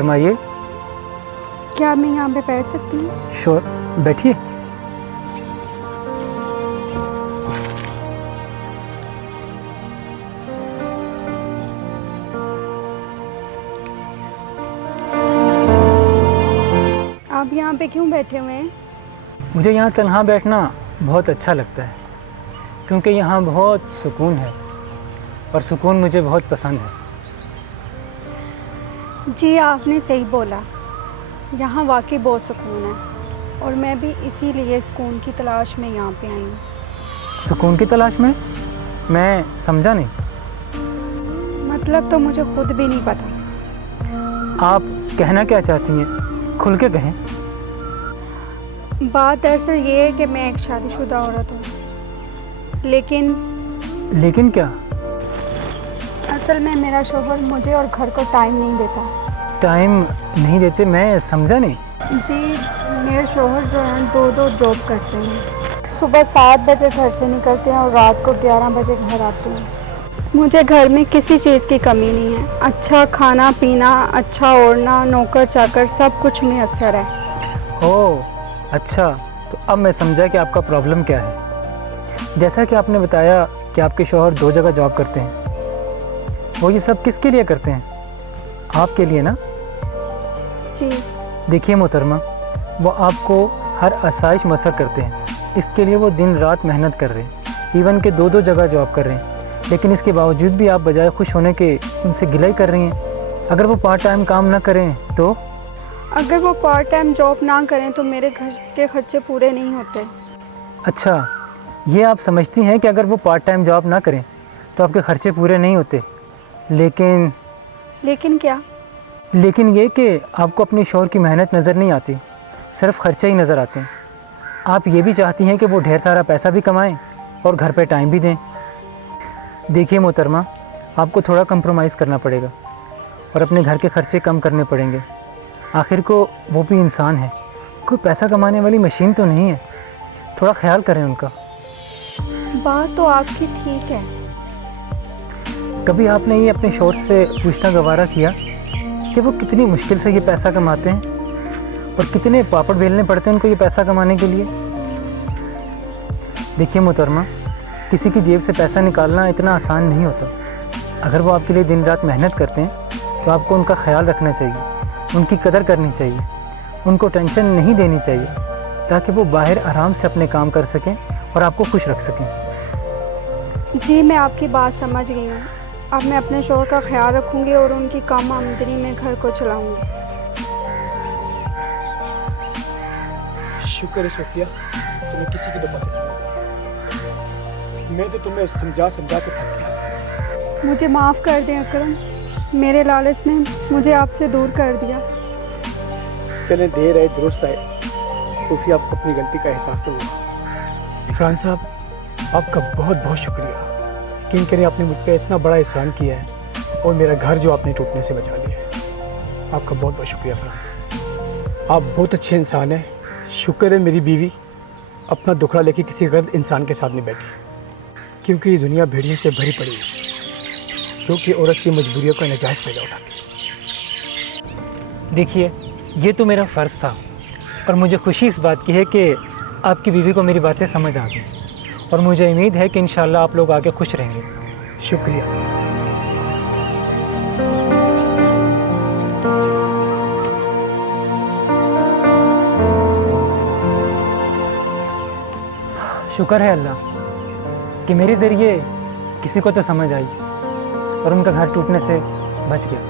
फरमाइए। क्या मैं यहाँ पे बैठ सकती हूँ? श्योर, बैठिए। आप यहाँ पे क्यों बैठे हुए हैं? मुझे यहाँ तन्हा बैठना बहुत अच्छा लगता है, क्योंकि यहाँ बहुत सुकून है और सुकून मुझे बहुत पसंद है। जी आपने सही बोला, यहाँ वाकई बहुत सुकून है और मैं भी इसीलिए सुकून की तलाश में यहाँ पे आई हूँ। सुकून की तलाश में? मैं समझा नहीं। मतलब तो मुझे खुद भी नहीं पता। आप कहना क्या चाहती हैं, खुल के कहें। बात दरअसल ये है कि मैं एक शादीशुदा औरत हूँ, लेकिन क्या? असल में मेरा शौहर मुझे और घर को टाइम नहीं देता। टाइम नहीं देते? मैं समझा नहीं। जी मेरे शौहर जो हैं दो जॉब करते हैं। सुबह 7 बजे घर से निकलते हैं और रात को 11 बजे घर आते हैं। मुझे घर में किसी चीज़ की कमी नहीं है। अच्छा खाना पीना, अच्छा ओढ़ना, नौकर चाकर सब कुछ मैसर है। ओह अच्छा, तो अब मैं समझा कि आपका प्रॉब्लम क्या है। जैसा कि आपने बताया कि आपके शौहर 2 जगह जॉब करते हैं, वो ये सब किसके लिए करते हैं? आपके लिए ना? जी देखिए मोहतरमा, वो आपको हर आसाइश मसर करते हैं, इसके लिए वो दिन रात मेहनत कर रहे हैं, इवन के 2 जगह जॉब कर रहे हैं, लेकिन इसके बावजूद भी आप बजाय खुश होने के उनसे गिलाई कर रही हैं। अगर वो पार्ट टाइम काम ना करें तो? अगर वो पार्ट टाइम जॉब ना करें तो मेरे घर के खर्चे पूरे नहीं होते। अच्छा, ये आप समझती हैं कि अगर वो पार्ट टाइम जॉब ना करें तो आपके खर्चे पूरे नहीं होते, लेकिन क्या? लेकिन ये कि आपको अपने शौहर की मेहनत नज़र नहीं आती, सिर्फ खर्चे ही नज़र आते हैं। आप ये भी चाहती हैं कि वो ढेर सारा पैसा भी कमाएं और घर पे टाइम भी दें। देखिए मोहतरमा, आपको थोड़ा कंप्रोमाइज़ करना पड़ेगा और अपने घर के खर्चे कम करने पड़ेंगे। आखिर को वो भी इंसान है, कोई पैसा कमाने वाली मशीन तो नहीं है। थोड़ा ख्याल करें उनका। बात तो आपकी ठीक है। कभी आपने ये अपने शौहर से पूछना गवारा किया कि वो कितनी मुश्किल से ये पैसा कमाते हैं और कितने पापड़ बेलने पड़ते हैं उनको ये पैसा कमाने के लिए? देखिए मोहतरमा, किसी की जेब से पैसा निकालना इतना आसान नहीं होता। अगर वो आपके लिए दिन रात मेहनत करते हैं तो आपको उनका ख्याल रखना चाहिए, उनकी कदर करनी चाहिए, उनको टेंशन नहीं देनी चाहिए, ताकि वो बाहर आराम से अपने काम कर सकें और आपको खुश रख सकें। जी मैं आपकी बात समझ गई हूँ। अब मैं अपने शौहर का ख्याल रखूँगी और उनकी कम आमदनी में घर को चलाऊँगी। शुक्र है सोफिया, तुम्हें किसी की तो बातें समझ। मैं तो तुम्हें समझा के थक गया। मुझे माफ़ कर दें अकरम, मेरे लालच ने मुझे आपसे दूर कर दिया। चले देर आए दुरुस्त आए। सोफिया, आपको अपनी गलती का एहसास तो हुआ। इरफान साहब, आपका बहुत बहुत शुक्रिया। यकीन करें, आपने मुझ पर इतना बड़ा एहसान किया है और मेरा घर जो आपने टूटने से बचा लिया है। आपका बहुत बहुत शुक्रिया इरफान साहब। आप बहुत अच्छे इंसान हैं। शुक्र है मेरी बीवी अपना दुखड़ा लेके किसी गलत इंसान के साथ नहीं बैठी, क्योंकि ये दुनिया भेड़ियों से भरी पड़ी है जो कि औरत की मजबूरियों का नाजायज़ फ़ायदा उठाती है। देखिए, ये तो मेरा फ़र्ज़ था और मुझे खुशी इस बात की है कि आपकी बीवी को मेरी बातें समझ आ गई और मुझे उम्मीद है कि इंशाल्लाह आप लोग आगे खुश रहेंगे। शुक्रिया। शुक्र है अल्लाह कि मेरे ज़रिए किसी को तो समझ आई और उनका घर टूटने से बच गया।